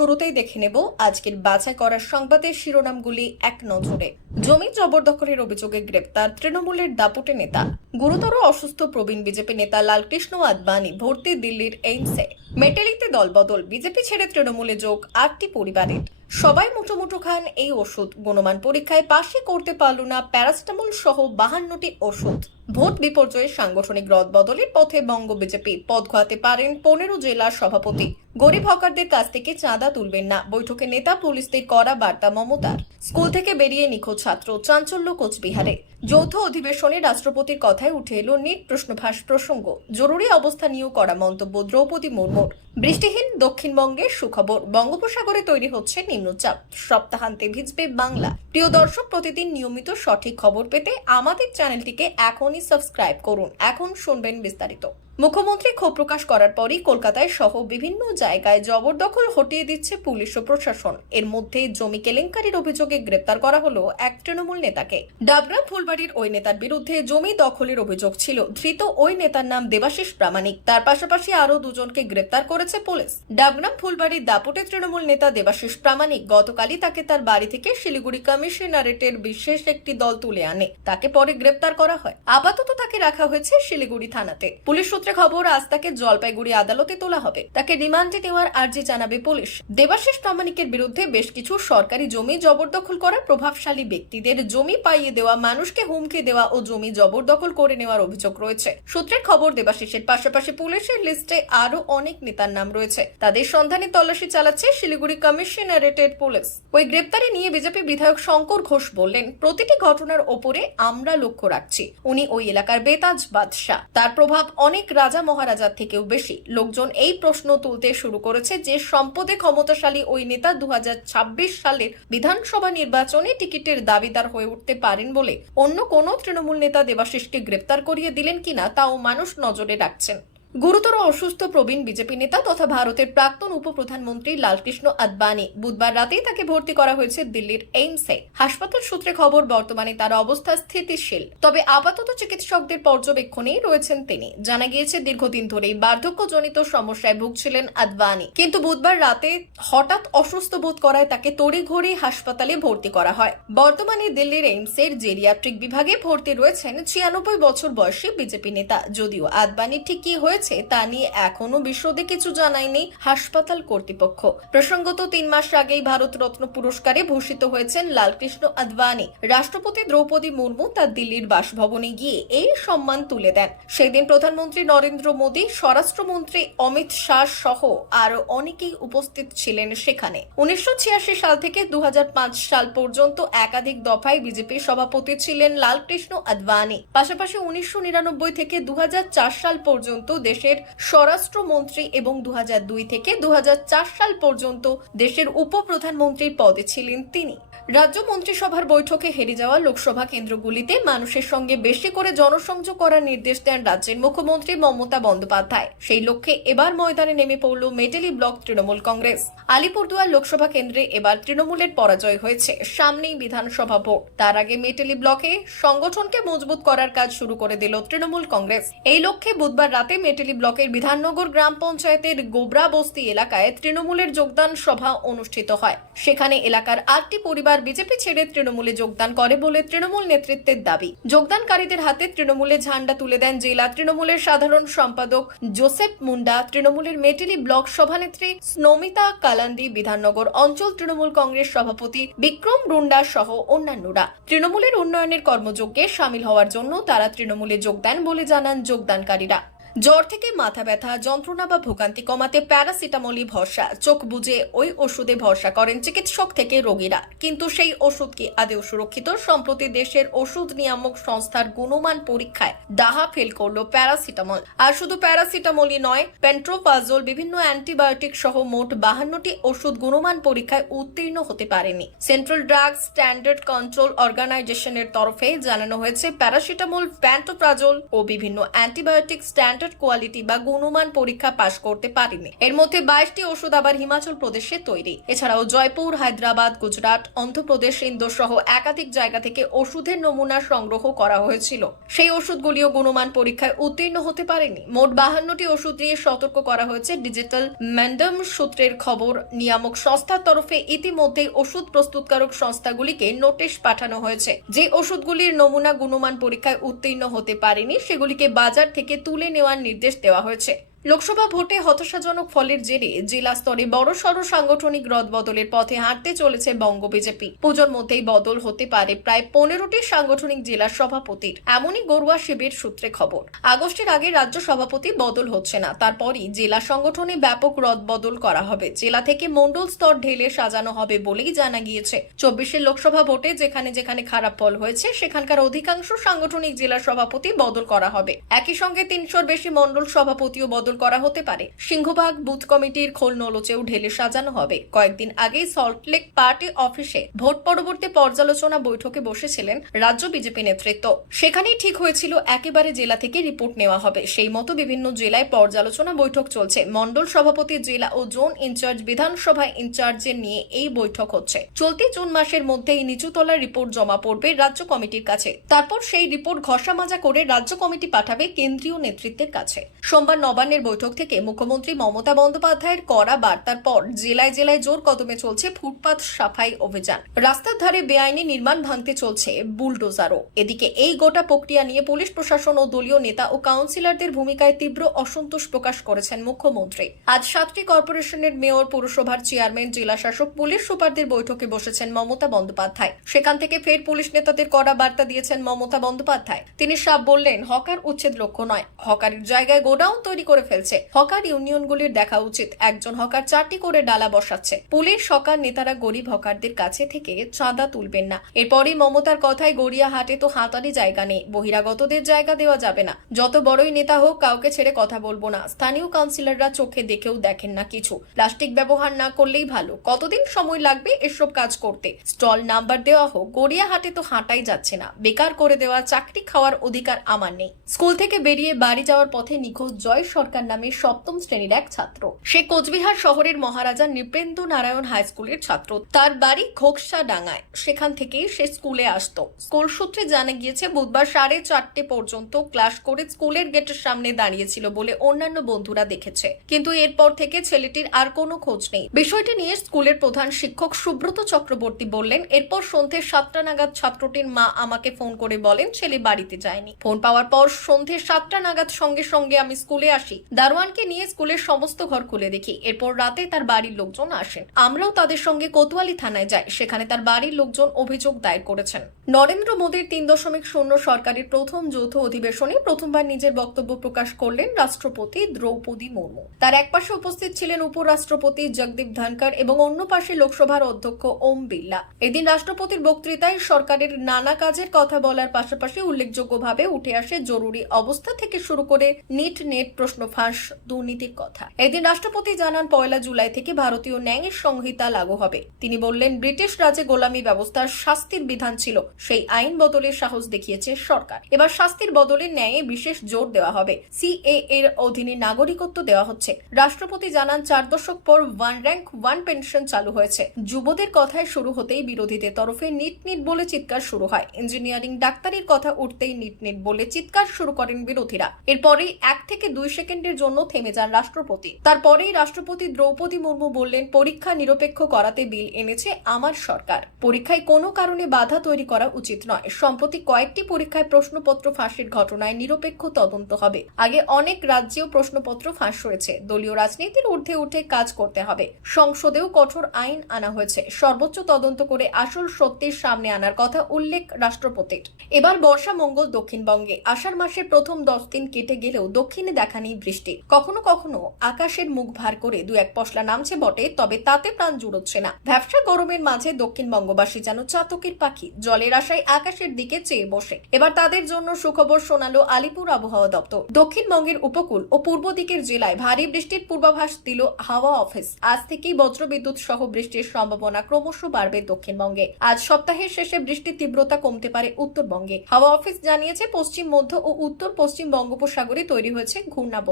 শুরুতেই দেখে নেব আজকের বাছাই করা সংবাদের শিরোনামগুলি এক নজরে। জমি জবরদখলের অভিযোগে গ্রেপ্তার তৃণমূলের দাপুটে নেতা। গুরুতর অসুস্থ প্রবীণ বিজেপি নেতা লালকৃষ্ণ আদবানি ভর্তি দিল্লির এইমসে। মেটেলিতে দলবদল, বিজেপি ছেড়ে তৃণমূলে যোগ আটটি পরিবারের। সবাই মুঠো খান এই ওষুধ। গুণমান পরীক্ষায় পাশে করতে পারল না প্যারাসিটামল সহ বাহান্নটি ওষুধ। ভোট বিপর্যয়ে সাংগঠনিক রদবদলের পথে বঙ্গ বিজেপি পদ খোয়াতে পারেন পনেরো জেলার সভাপতি। গরিব হকারদের কাছ থেকে চাঁদা তুলবেন না। বৈঠকে নেতা পুলিশদের করা বার্তা মমতার। স্কুল থেকে বেরিয়ে নিখোঁজ ছাত্র চাঞ্চল্য কোচবিহারে। যৌথ অধিবেশনে রাষ্ট্রপতির কথায় উঠে এলো নিট প্রশ্নভাস প্রসঙ্গ। জরুরি অবস্থা নিয়েও করা মন্তব্য দ্রৌপদী মুর্মুর। বৃষ্টিহীন দক্ষিণবঙ্গের সুখবর। বঙ্গোপসাগরে তৈরি হচ্ছে নিম্নচাপ। সপ্তাহান্তে ভিজবে বাংলা। প্রিয় দর্শক, প্রতিদিন নিয়মিত সঠিক খবর পেতে আমাদের চ্যানেলটিকে এখনই সাবস্ক্রাইব করুন। এখন শুনবেন বিস্তারিত। মুখ্যমন্ত্রী ক্ষোভ প্রকাশ করার পরই কলকাতায় সহ বিভিন্ন জায়গায় জবরদখল হটিয়ে দিচ্ছে পুলিশ ও প্রশাসন। এর মধ্যে জমি কেলেঙ্কারির অভিযোগে গ্রেপ্তার করা হলো এক তৃণমূল নেতাকে। ডাবগ্রাম ফুলবাড়ির ওই নেতার বিরুদ্ধে জমি দখলের অভিযোগ ছিল। ধৃত ওই নেতার নাম দেবাশিস প্রামাণিক। তার পাশাপাশি আরও দুজনকে গ্রেপ্তার করেছে পুলিশ। ডাবগ্রাম ফুলবাড়ির দাপটে তৃণমূল নেতা দেবাশিস প্রামাণিক গতকালই তাকে তার বাড়ি থেকে শিলিগুড়ি কমিশনারেটের বিশেষ একটি দল তুলে আনে। তাকে পরে গ্রেপ্তার করা হয়। আপাতত তাকে রাখা হয়েছে শিলিগুড়ি থানাতে। পুলিশ সূত্রে খবর আজ তাকে জলপাইগুড়ি আদালতে তোলা হবে। তাকে রিমান্ডে নেওয়ার আর্জি জানাবে পুলিশ। দেবাশিস প্রামাণিকের বিরুদ্ধে বেশ কিছু সরকারি জমি জবরদখল করা প্রভাবশালী ব্যক্তিদের জমি পাইয়ে দেওয়া, মানুষকে হুমকি দেওয়া ও জমি জবরদখল করে নেওয়ার অভিযোগ রয়েছে। সূত্রের খবর, দেবাশিসের পাশাপাশি পুলিশের লিস্টে আরও অনেক নেতার নাম রয়েছে। তাদের সন্ধানে তল্লাশি চালাচ্ছে শিলিগুড়ি কমিশনারেটের পুলিশ। ওই গ্রেপ্তারি নিয়ে বিজেপি বিধায়ক শঙ্কর ঘোষ বললেন, প্রতিটি ঘটনার ওপরে আমরা লক্ষ্য রাখছি। উনি ওই এলাকার বেতাজ বাদশাহ। তার প্রভাব অনেক রাজা মহারাজার থেকেও বেশি। লোকজন এই প্রশ্ন তুলতে শুরু করেছে যে, সম্পদে ক্ষমতাশালী ওই নেতা দু হাজার ছাব্বিশ সালের বিধানসভা নির্বাচনে টিকিটের দাবিদার হয়ে উঠতে পারেন বলে অন্য কোনো তৃণমূল নেতা দেবাশিসকে গ্রেপ্তার করিয়ে দিলেন কিনা, তাও মানুষ নজরে রাখছেন। গুরুতর অসুস্থ প্রবীণ বিজেপি নেতা তথা ভারতের প্রাক্তন উপপ্রধানমন্ত্রী লালকৃষ্ণ আদবানি। বুধবার রাতেই তাকে ভর্তি করা হয়েছে দিল্লির এইমসে। হাসপাতাল সূত্রে খবর, বর্তমানে তার অবস্থা স্থিতিশীল। তবে আপাতত চিকিৎসকদের পর্যবেক্ষণেই রয়েছেন তিনি। জানা গিয়েছে, দীর্ঘদিন ধরেই বার্ধক্যজনিত সমস্যায় ভুগছিলেন আদবানি। কিন্তু বুধবার রাতে হঠাৎ অসুস্থ বোধ করায় তাকে তড়িঘড়ি হাসপাতালে ভর্তি করা হয়। বর্তমানে দিল্লির এইমসের জেরিয়াট্রিক বিভাগে ভর্তি রয়েছেন ছিয়ানব্বই বছর বয়সী বিজেপি নেতা। যদিও আদবানি ঠিক কি হয়েছে তা নিয়ে এখনও বিশদে কিছু জানায়নি হাসপাতাল কর্তৃপক্ষ। প্রসঙ্গত তিন মাস আগেই ভারত রত্ন পুরস্কারে ভূষিত হয়েছেন লালকৃষ্ণ আদবানি রাষ্ট্রপতি দ্রৌপদী মুর্মু তার দিল্লির বাসভবনে গিয়ে এই সম্মান তুলে দেন। সেদিন প্রধানমন্ত্রী নরেন্দ্র মোদী, স্বরাষ্ট্রমন্ত্রী অমিত শাহ সহ আরও অনেকেই উপস্থিত ছিলেন সেখানে। উনিশশো ছিয়াশি সাল থেকে দু হাজার পাঁচ সাল পর্যন্ত একাধিক দফায় বিজেপির সভাপতি ছিলেন লালকৃষ্ণ আদবানি পাশাপাশি উনিশশো নিরানব্বই থেকে দু হাজার চার সাল পর্যন্ত দেশের স্বরাষ্ট্রমন্ত্রী এবং দু হাজার দুই থেকে দু হাজার চার সাল পর্যন্ত দেশের উপপ্রধানমন্ত্রীর পদে ছিলেন তিনি। রাজ্য মন্ত্রিসভার বৈঠকে হেরে যাওয়া লোকসভা কেন্দ্রগুলিতে মানুষের সঙ্গে বেশি করে জনসংযোগ করার নির্দেশ দেন রাজ্যের মুখ্যমন্ত্রী মমতা বন্দ্যোপাধ্যায়। সেই লক্ষ্যে এবার ময়দানে নেমে পড়ল মেটেলি ব্লক তৃণমূল কংগ্রেস। আলিপুরদুয়ার লোকসভা কেন্দ্রে এবার তৃণমূলের পরাজয় হয়েছে, সামনেই বিধানসভা ভোট। তার আগে মেটেলি ব্লকে সংগঠনকে মজবুত করার কাজ শুরু করে দিল তৃণমূল কংগ্রেস। এই লক্ষ্যে বুধবার রাতে মেটেলি ব্লকের বিধাননগর গ্রাম পঞ্চায়েতের গোবরা বস্তি এলাকায় তৃণমূলের যোগদান সভা অনুষ্ঠিত হয়। সেখানে এলাকার আটটি পরিবার বিজেপি ছেড়ে তৃণমূলে যোগদান করে বলে তৃণমূল নেতৃত্বের দাবি। যোগদানকারীদের হাতে তৃণমূলে ঝান্ডা তুলে দেন জেলা তৃণমূলের সাধারণ সম্পাদক জোসেফ মুন্ডা, তৃণমূলের মেটেলি ব্লক সভানেত্রী স্নমিতা কালান্দি, বিধাননগর অঞ্চল তৃণমূল কংগ্রেস সভাপতি বিক্রম রুন্ডা সহ অন্যান্যরা। তৃণমূলের উন্নয়নের কর্মযজ্ঞে সামিল হওয়ার জন্য তারা তৃণমূলে যোগ দেন বলে জানান যোগদানকারীরা। জ্বর থেকে মাথা ব্যথা, যন্ত্রণা বা ভোগান্তি কমাতে প্যারাসিটামলই ভরসা। চোখ বুজে ওই ওষুধে ভরসা করেন চিকিৎসক থেকে রোগীরা। কিন্তু সেই ওষুধ কি আদেও সুরক্ষিত? সম্প্রতি দেশের ওষুধ নিয়ামক সংস্থার গুণমান পরীক্ষায় ডাহা ফেল করল প্যারাসিটামল। আর শুধু প্যারাসিটামলই নয়, পেন্ট্রোপাজল, বিভিন্ন অ্যান্টিবায়োটিক সহ মোট বাহান্নটি ওষুধ গুণমান পরীক্ষায় উত্তীর্ণ হতে পারেনি। সেন্ট্রাল ড্রাগ স্ট্যান্ডার্ড কন্ট্রোল অর্গানাইজেশনের তরফে জানানো হয়েছে, প্যারাসিটামল, প্যান্টোপ্রাজল ও বিভিন্ন অ্যান্টিবায়োটিক স্ট্যান্ড স্ট্যান্ডার্ড কোয়ালিটি বা গুণমান পরীক্ষা পাশ করতে পারেনি। এর মধ্যে বাইশটি ওষুধ আবার হিমাচল প্রদেশে তৈরি। এছাড়াও জয়পুর, হায়দ্রাবাদ, গুজরাট, অন্ধ্রপ্রদেশ ইন্দোর সহ একাধিক জায়গা থেকে ওষুধের নমুনা সংগ্রহ করা হয়েছিল। সেই ওষুধগুলিও গুণমান পরীক্ষায় উত্তীর্ণ হতে পারেনি। মোট বাহান্নটি ওষুধ নিয়ে সতর্ক করা হয়েছে ডিজিটাল ম্যান্ডাম সূত্রের খবর। নিয়ামক সংস্থার তরফে ইতিমধ্যে ওষুধ প্রস্তুতকারক সংস্থাগুলিকে নোটিশ পাঠানো হয়েছে। যে ওষুধগুলির নমুনা গুণমান পরীক্ষায় উত্তীর্ণ হতে পারেনি, সেগুলিকে বাজার থেকে তুলে নেওয়ার নির্দেশ দেওয়া হয়েছে। লোকসভা ভোটে হতাশাজনক ফলের জেরে জেলা স্তরে বড়সড় সাংগঠনিক রদবদলের পথে হাঁটতে চলেছে বঙ্গ বিজেপি। পুজোর মধ্যেই বদল হতে পারে প্রায় পনেরোটি সাংগঠনিক জেলা সভাপতির, এমনই গড়ুয়া শিবির সূত্রে খবর। আগস্টের আগে রাজ্য সভাপতি বদল হচ্ছে না, তারপরই জেলা সংগঠনে ব্যাপক রদবদল করা হবে। জেলা থেকে মন্ডল স্তর ঢেলে সাজানো হবে বলেই জানা গিয়েছে। চব্বিশের লোকসভা ভোটে যেখানে যেখানে খারাপ ফল হয়েছে, সেখানকার অধিকাংশ সাংগঠনিক জেলা সভাপতি বদল করা হবে। একই সঙ্গে তিনশোর বেশি মন্ডল সভাপতিও বদল করা হতে পারে। সিংহভাগ বুথ কমিটির খোল নলচেও ঢেলে সাজানো হবে। কয়েকদিন আগেই সল্টলেক পার্টি অফিসে ভোট পরবর্তী পর্যালোচনা বৈঠকে বসেছিলেন রাজ্য বিজেপি নেতৃত্ব। সেখানেই ঠিক হয়েছিল, একেবারে জেলা থেকে রিপোর্ট নেওয়া হবে। সেই মতো বিভিন্ন জেলায় পর্যালোচনা বৈঠক চলছে। মন্ডল সভাপতি জেলা ও জোন ইনচার্জ বিধানসভা ইনচার্জের নিয়ে এই বৈঠক হচ্ছে। চলতি জুন মাসের মধ্যেই নিচুতলার রিপোর্ট জমা পড়বে রাজ্য কমিটির কাছে। তারপর সেই রিপোর্ট ঘষা মাজা করে রাজ্য কমিটি পাঠাবে কেন্দ্রীয় নেতৃত্বের কাছে। সোমবার নবান্নের বৈঠক থেকে মুখ্যমন্ত্রী মমতা বন্দ্যোপাধ্যায়ের করা বার্তার পর জেলায় জেলায় জোর কদমে চলছে ফুটপাত সাফাই অভিযান। রাস্তার ধারে বেআইনি নির্মাণ ভাঙতে চলছে বুলডোজারও। এদিকে এই গোটা প্রক্রিয়া নিয়ে পুলিশ প্রশাসন ও দলীয় নেতা ও কাউন্সিলরদের ভূমিকায় তীব্র অসন্তোষ প্রকাশ করেছেন মুখ্যমন্ত্রী। আজ সাতটি কর্পোরেশনের মেয়র, পুরসভার চেয়ারম্যান জেলা শাসক পুলিশ সুপারদের বৈঠকে বসেছেন মমতা বন্দ্যোপাধ্যায়। সেখান থেকে ফের পুলিশ নেতাদের করা বার্তা দিয়েছেন মমতা বন্দ্যোপাধ্যায়। তিনি সাপ বললেন, হকার উচ্ছেদ লক্ষ্য নয়। হকারের জায়গায় গোডাউন তৈরি করে ফেলছে। হকার ইউনিয়নগুলির দেখা উচিত। একজন হকার চারটি করে ডালা বসাচ্ছে। পুলিশ, হকার নেতারা গরিব হকারদের কাছে থেকে চাঁদা তুলবেন না। এরপরই মমতার কথায় গড়িয়াহাটে তো হাতারই জায়গা নেই। বহিরাগতদের জায়গা দেওয়া যাবে না। যত বড়ই নেতা হোক, কাউকে ছেড়ে কথা বলব না। স্থানীয় কাউন্সিলররা চোখে দেখেও দেখেন না কিছু। প্লাস্টিক ব্যবহার না করলেই ভালো। কতদিন সময় লাগবে এসব কাজ করতে? স্টল নাম্বার দেওয়া হোক, গড়িয়াহাটে তো হাঁটাই যাচ্ছে না। বেকার করে দেওয়া চাকরি খাওয়ার অধিকার আমার নেই। স্কুল থেকে বেরিয়ে বাড়ি যাওয়ার পথে নিখোঁজ জয় সরকার নামে সপ্তম শ্রেণির এক ছাত্র। সে কোচবিহার শহরের মহারাজা নৃপেন্দ্র নারায়ণ হাই স্কুলের ছাত্র। তার বাড়ি ঘোকসা ডাঙ্গায় সেখান থেকেই সে স্কুলে আসতো। স্কুল সূত্রে জানা গিয়েছে, বুধবার সাড়ে চারটে পর্যন্ত ক্লাস করে স্কুলের গেটের সামনে দাঁড়িয়েছিল বলে অন্যান্য বন্ধুরা দেখেছে। কিন্তু এরপর থেকে ছেলেটির আর কোনো খোঁজ নেই। বিষয়টি নিয়ে স্কুলের প্রধান শিক্ষক সুব্রত চক্রবর্তী বললেন, এরপর সন্ধে সাতটা নাগাদ ছাত্রটির মা আমাকে ফোন করে বলেন, ছেলে বাড়িতে যায়নি। ফোন পাওয়ার পর সন্ধে সাতটা নাগাদ সঙ্গে সঙ্গে আমি স্কুলে আসি। দারোয়ানকে নিয়ে স্কুলের সমস্ত ঘর খুলে দেখি। এরপর রাতে তার বাড়ির লোকজন আসেন। আমরাও তাদের সঙ্গে কোতোয়ালি থানায় যাই। সেখানে তার বাড়ির লোকজন অভিযোগ দায়ের করেছেন। নরেন্দ্র মোদীর তিন দশমিক শূন্য সরকারের প্রথম যৌথ অধিবেশনে প্রথমবার নিজের বক্তব্য প্রকাশ করলেন রাষ্ট্রপতি দ্রৌপদী মুর্মু। তার একপাশে উপস্থিত ছিলেন উপরাষ্ট্রপতি জগদীপ ধনকর এবং অন্য পাশে লোকসভার অধ্যক্ষ ওম বিড়লা। এদিন রাষ্ট্রপতির বক্তৃতায় সরকারের নানা কাজের কথা বলার পাশাপাশি উল্লেখযোগ্যভাবে উঠে আসে জরুরি অবস্থা থেকে শুরু করে নিট নেট প্রশ্ন ফাঁস দুর্নীতির কথা। এদিন রাষ্ট্রপতি জানান, পয়লা জুলাই থেকে ভারতীয় ন্যায় সংহিতা লাগু হবে। তিনি বললেন, ব্রিটিশ রাজে গোলামি ব্যবস্থার শাস্তির বিধান ছিল, সেই আইন বদলের সাহস দেখিয়েছে সরকার। এবার শাস্তির বদলে ন্যায়ে বিশেষ জোর দেওয়া হবে। সিএ এর অধীনে নাগরিকত্ব দেওয়া হচ্ছে। রাষ্ট্রপতি জানান, চার দশক পর ওয়ান র্যাঙ্ক, ওয়ান পেনশন চালু হয়েছে। যুবদের কথায় শুরু হতেই বিরোধীদের তরফে নিট নিট বলে চিৎকার শুরু হয়। ইঞ্জিনিয়ারিং ডাক্তারির কথা উঠতেই নিট নিট বলে চিৎকার শুরু করেন বিরোধীরা। এরপরেই এক থেকে দুই সেকেন্ডের জন্য থেমে যান রাষ্ট্রপতি। তারপরেই রাষ্ট্রপতি দ্রৌপদী মুর্মু বললেন, পরীক্ষা নিরপেক্ষ করাতে বিল এনেছে আমার সরকার। পরীক্ষায় কোনো কারণে বাধা তৈরি করা উচিত নয়। সম্প্রতি কয়েকটি পরীক্ষায় প্রশ্নপত্র ফাঁসের ঘটনায় নিরপেক্ষ তদন্ত হবে। আগে অনেক রাজ্যেও প্রশ্নপত্র ফাঁস হয়েছে। দলীয় রাজনীতির ঊর্ধ্বে উঠে কাজ করতে হবে। সংসদেও কঠোর আইন আনা হয়েছে। সর্বোচ্চ তদন্ত করে আসল সত্যের সামনে আনার কথা উল্লেখ রাষ্ট্রপতির এবার বর্ষা মঙ্গল দক্ষিণবঙ্গে। আষাঢ় মাসের প্রথম দশ দিন কেটে গেলেও দক্ষিণে দেখা নেই বৃষ্টি কখনো কখনো আকাশের মুখ ভার করে দু এক পশলা নামছে বটে, তবে তাতে প্রাণ জুড়োচ্ছে না। ব্যবসা গরমের মাঝে দক্ষিণবঙ্গবাসী যেন চাতকের পাখি, জলের আশায় আকাশের দিকে চেয়ে বসে। এবার তাদের জন্য সুখবর শোনালো আলিপুর আবহাওয়া দপ্তর। দক্ষিণবঙ্গের উপকূল ও পূর্ব দিকের জেলায় ভারী বৃষ্টির পূর্বাভাস দিল হাওয়া অফিস। আজ থেকেই বজ্রবিদ্যুৎ সহ বৃষ্টির সম্ভাবনা ক্রমশ বাড়বে দক্ষিণবঙ্গে। আজ সপ্তাহের শেষে বৃষ্টির তীব্রতা কমতে পারে উত্তরবঙ্গে। হাওয়া অফিস জানিয়েছে, পশ্চিম মধ্য ও উত্তর পশ্চিম বঙ্গোপসাগরে তৈরি হয়েছে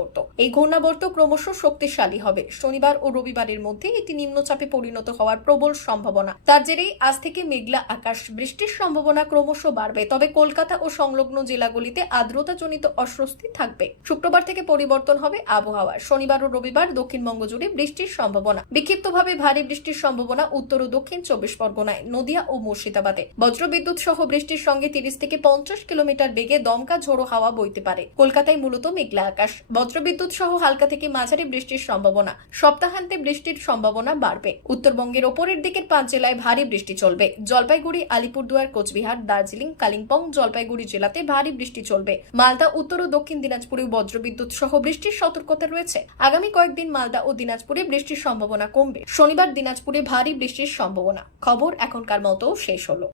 ঘূর্ণাবর্ত এই ঘূর্ণাবর্ত ক্রমশ শক্তিশালী হবে। শনিবার ও রবিবারের মধ্যে এটি নিম্নচাপে পরিণত হওয়ার প্রবল সম্ভাবনা। তার জেরেই আজ থেকে মেঘলা আকাশ। বৃষ্টির সম্ভাবনা ক্রমশ বাড়বে। তবে কলকাতা ও সংলগ্ন জেলাগুলিতে আর্দ্রতাজনিত অস্বস্তি থাকবে। শুক্রবার থেকে পরিবর্তন হবে আবহাওয়ার শনিবার ও রবিবার দক্ষিণবঙ্গ জুড়ে বৃষ্টির সম্ভাবনা। বিক্ষিপ্তভাবে ভারী বৃষ্টির সম্ভাবনা উত্তর ও দক্ষিণ চব্বিশ পরগনায়, নদিয়া ও মুর্শিদাবাদে। বজ্রবিদ্যুৎ সহ বৃষ্টির সঙ্গে তিরিশ থেকে পঞ্চাশ কিলোমিটার বেগে দমকা ঝোড়ো হাওয়া বইতে পারে। কলকাতায় মূলত মেঘলা আকাশ। বজ্রবিদ্যুৎ সহ হালকা থেকে মাঝারি বৃষ্টির সম্ভাবনা। সপ্তাহান্তে বৃষ্টির সম্ভাবনা বাড়বে। উত্তরবঙ্গের ওপরের দিকের পাঁচ জেলায় ভারী বৃষ্টি চলবে। জলপাইগুড়ি, আলিপুরদুয়ার, কোচবিহার, দার্জিলিং, কালিম্পং, জলপাইগুড়ি জেলাতে ভারী বৃষ্টি চলবে। মালদা, উত্তর ও দক্ষিণ দিনাজপুরে বজ্রবিদ্যুৎ সহ বৃষ্টির সতর্কতা রয়েছে। আগামী কয়েকদিন মালদা ও দিনাজপুরে বৃষ্টির সম্ভাবনা কমবে। শনিবার দিনাজপুরে ভারী বৃষ্টির সম্ভাবনা। খবর এখনকার মতো শেষ হলো।